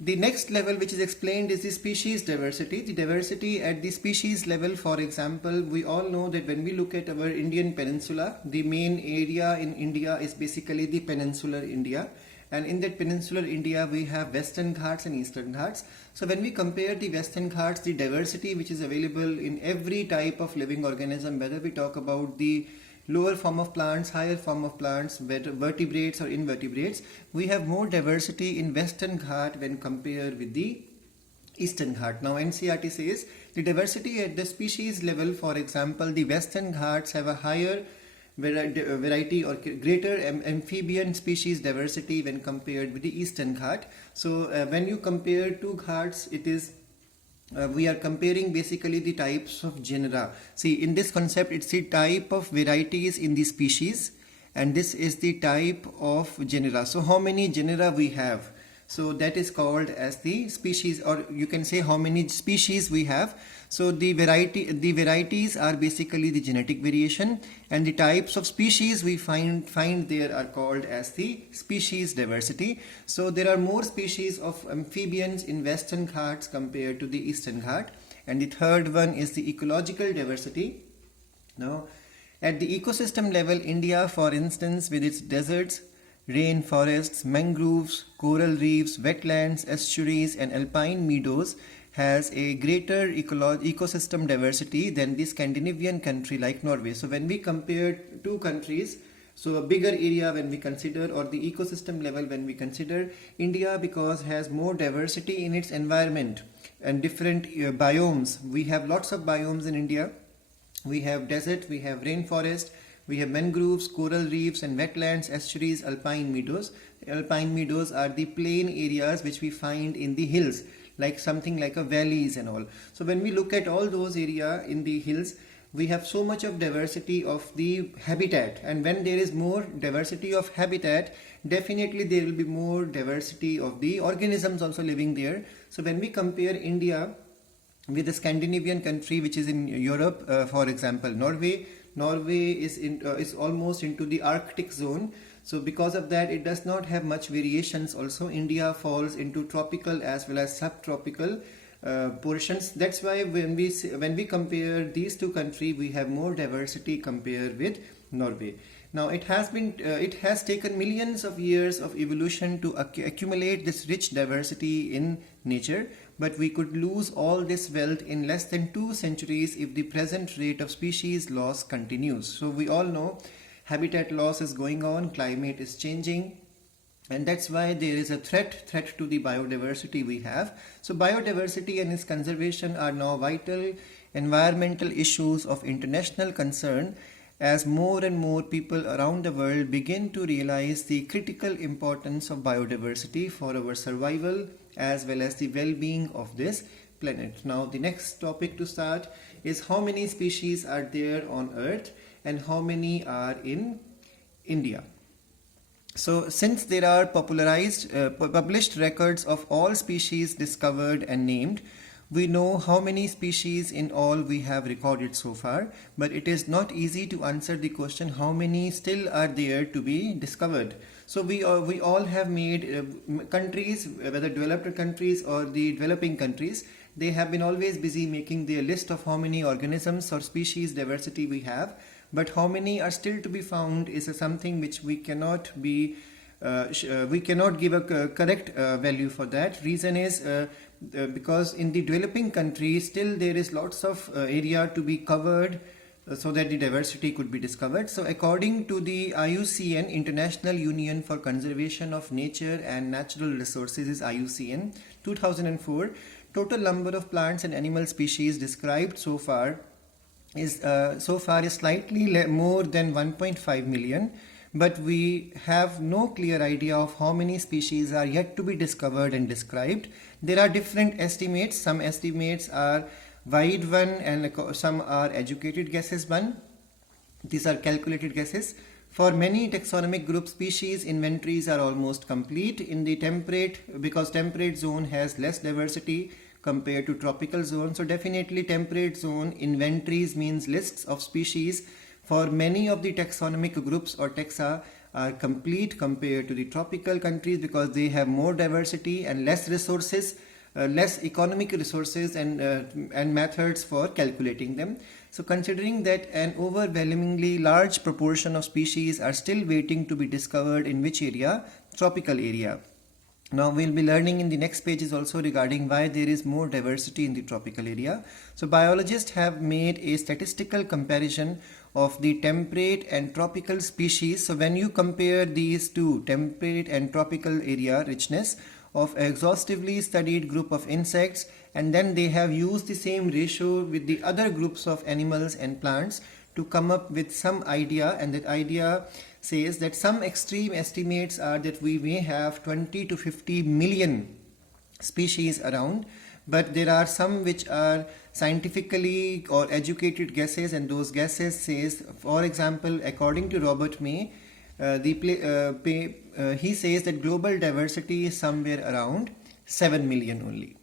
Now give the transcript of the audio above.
The next level which is explained is the species diversity. The diversity at the species level, for example, we all know that when we look at our Indian peninsula, the main area in India is basically the peninsular India. And in that peninsular India, we have Western Ghats and Eastern Ghats. So when we compare the Western Ghats, the diversity which is available in every type of living organism, whether we talk about the lower form of plants, higher form of plants, vertebrates or invertebrates, we have more diversity in Western Ghat when compared with the Eastern Ghat. Now NCERT says the diversity at the species level, for example, the Western Ghats have a higher variety or greater amphibian species diversity when compared with the Eastern Ghat. So when you compare two Ghats, it is we are comparing basically the types of genera. See, in this concept, it's the type of varieties in the species, and this is the type of genera. So how many genera we have? So that is called as the species, or you can say how many species we have. So the varieties are basically the genetic variation, and the types of species we find there are called as the species diversity. So there are more species of amphibians in Western Ghats compared to the Eastern Ghat. And the third one is the ecological diversity. Now, at the ecosystem level, India, for instance, with its deserts, rainforests, mangroves, coral reefs, wetlands, estuaries and alpine meadows has a greater ecosystem diversity than the Scandinavian country like Norway. So when we compare two countries, so a bigger area when we consider, or the ecosystem level when we consider, India because has more diversity in its environment and different biomes. We have lots of biomes in India. We have desert, we have rainforest, we have mangroves, coral reefs and wetlands, estuaries, alpine meadows. Alpine meadows are the plain areas which we find in the hills, like something like a valleys and all. So when we look at all those areas in the hills, we have so much of diversity of the habitat, and when there is more diversity of habitat, definitely there will be more diversity of the organisms also living there. So when we compare India with the Scandinavian country which is in Europe, for example Norway is almost into the Arctic zone. So because of that, it does not have much variations. Also, India falls into tropical as well as subtropical portions. That's why when we compare these two countries, we have more diversity compared with Norway. Now it has taken millions of years of evolution to accumulate this rich diversity in nature, but we could lose all this wealth in less than 2 centuries if the present rate of species loss continues. So we all know habitat loss is going on, climate is changing, and that's why there is a threat to the biodiversity we have. So biodiversity and its conservation are now vital environmental issues of international concern, as more and more people around the world begin to realize the critical importance of biodiversity for our survival as well as the well-being of this planet. Now the next topic to start is how many species are there on Earth and how many are in India. So since there are published records of all species discovered and named, we know how many species in all we have recorded so far, but it is not easy to answer the question how many still are there to be discovered. So we all have made countries, whether developed countries or the developing countries, they have been always busy making their list of how many organisms or species diversity we have, but how many are still to be found is something which we cannot give a correct value for that. Reason is because in the developing countries still there is lots of area to be covered so that the diversity could be discovered. So according to the IUCN, International Union for Conservation of Nature and Natural Resources, is IUCN, 2004, total number of plants and animal species described so far is slightly more than 1.5 million. But we have no clear idea of how many species are yet to be discovered and described. There are different estimates. Some estimates are wide one and some are educated guesses one. These are calculated guesses. For many taxonomic group, species inventories are almost complete in the temperate, because temperate zone has less diversity compared to tropical zone. So definitely temperate zone inventories means lists of species for many of the taxonomic groups or taxa are complete compared to the tropical countries because they have more diversity and less resources, less economic resources and methods for calculating them. So considering that an overwhelmingly large proportion of species are still waiting to be discovered in which area? Tropical area. Now we'll be learning in the next pages also regarding why there is more diversity in the tropical area. So biologists have made a statistical comparison of the temperate and tropical species. So when you compare these two, temperate and tropical area richness of an exhaustively studied group of insects, and then they have used the same ratio with the other groups of animals and plants to come up with some idea, and that idea says that some extreme estimates are that we may have 20 to 50 million species around, but there are some which are scientifically or educated guesses, and those guesses says, for example, according to Robert May, he says that global diversity is somewhere around 7 million only.